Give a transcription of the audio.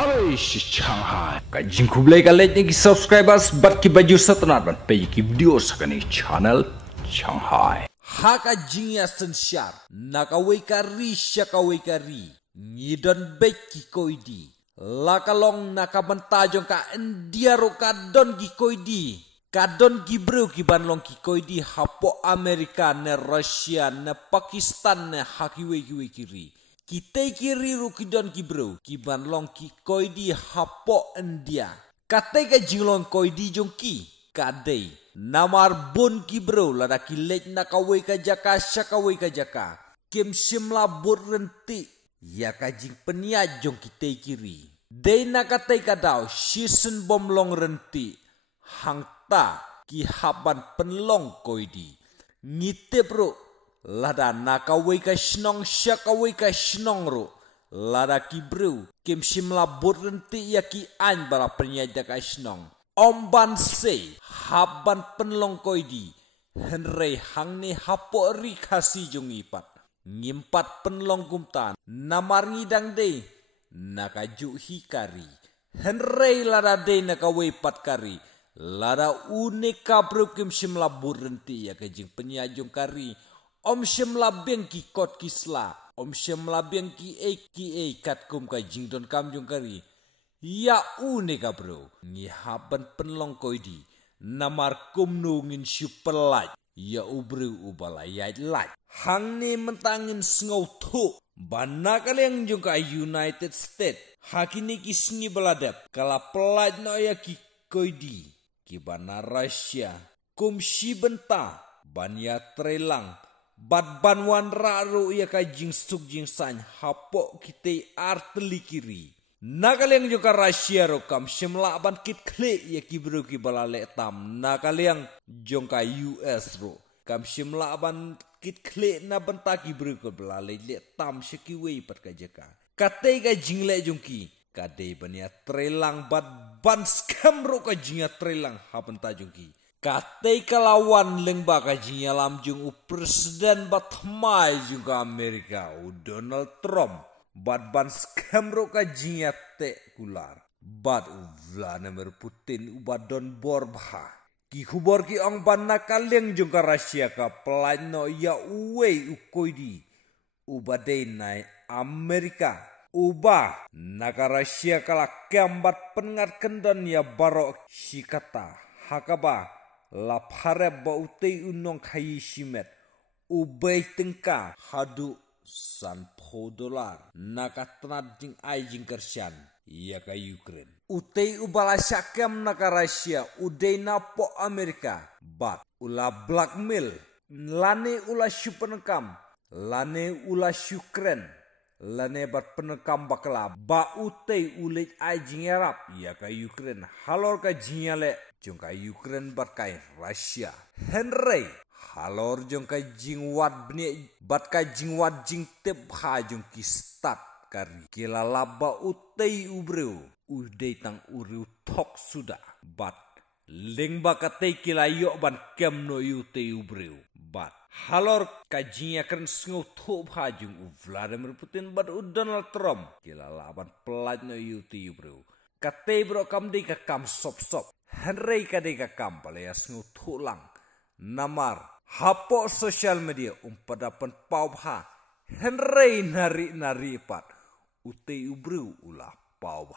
Aray si Shanghai. Kajing kublai kalet ni subscribers bat ki baju satnat ban pe ki video sakani channel Shanghai. Haka jingya sensyar nakawai kari syakawai kari ngidon beki koidi lakalong nakabantajong ka endiaro kadon gi koidi kadon gibreu ki banlong ki koidi hapo Amerika ne Rusia ne Pakistan ne hakiwe kiwe kiri kita kiri rukidon gibreu ki banlong ki koidi hapo India katai ka jinglong koidi jongki kadai namar bon gibreu lada ki lej nakawai ka jaka syakawai ka jaka kem simla bot renti ya ka jing peniajong kita kiri dei nakatai kadau season bom long renti hangta ki haban penlong koidi ngite bro lada nakawai ka snong syakawai ka snong ro lada ki bro kem simla bot renti ya ki an bara penyaja ka snong omban se haban penlong koidi henrei hangni hapo ri khasi jong ipat ngimpat penlong kumtan namar ngidang de nakaju hikari henrei lada de nakawai pat kari lada unika brokim simla burenti ya kajing penyajong kari om simla bengki kot kisla om simla bengki eki katkum kajing don kamjong kari ya unika bro ngihaban penlong koidi namar kumnungin syupelaj ya ubreu ubalayat laj hangni mentangin sngau thu banakal yang juga United States hakini kisni beladap kala pelaj no ya ki koidi ki bana Rusia kumsi benta banya trelang bad banwan raru ya ka jing suk jing san hapo kite arteli kiri nakal yang juga Rusia ro kam simla ban kit kle ya ki bro ki balale tam nakal yang jongka US ro kam simla ban kit kle na bantaki bro ko balale le tam sekiwe pat ka jeka kate ka jingle jongki kade bania trelang bad ban skam ro ka jinga trelang ha banta jongki kate kalawan lengba ka jinga lam jung presiden bat mai juga Amerika Donald Trump bad ban skam ro ka jinga te kular bad Vladimir Putin ubadon borbha ki khubor ki ong ban nakaleng jong ka Rusia ka plano ya uwe ukoidi ubadei nai Amerika uba naka Rusia kala kambat pengat kendon ya barok sikata hakaba laphare ba utei unong khai simet ubei tengka hadu san $4 naka tanat jing ai jing kersian ya ka Ukraine utei ubala syakam naka Rusia udei napo Amerika bat ula blackmail lane ula syupenekam lane ula Ukraine lane bat penekam bakla ba utei ulet ajing Arab ya ka Ukraine halor ka jinyale jong ka Ukraine bat kai Rusia Henry halor jong ka jingwat bni bat ka jingwat jing tep ha jong ki stat kari kila laba utei ubreu udei tang uriu tok sudah bat lengba katei kila yok ban kem no utei ubreu bat halor kajinya keren sngau thop hajung Vladimir Putin bat Donald Trump kila laban pelaj no utei ubreu katei bro kam dei ka kam sop sop henrei ka dei ka kam palaya sngau thulang namar hapo sosial media umpadapan pau ha henrei nari pat utei ubreu ulah pau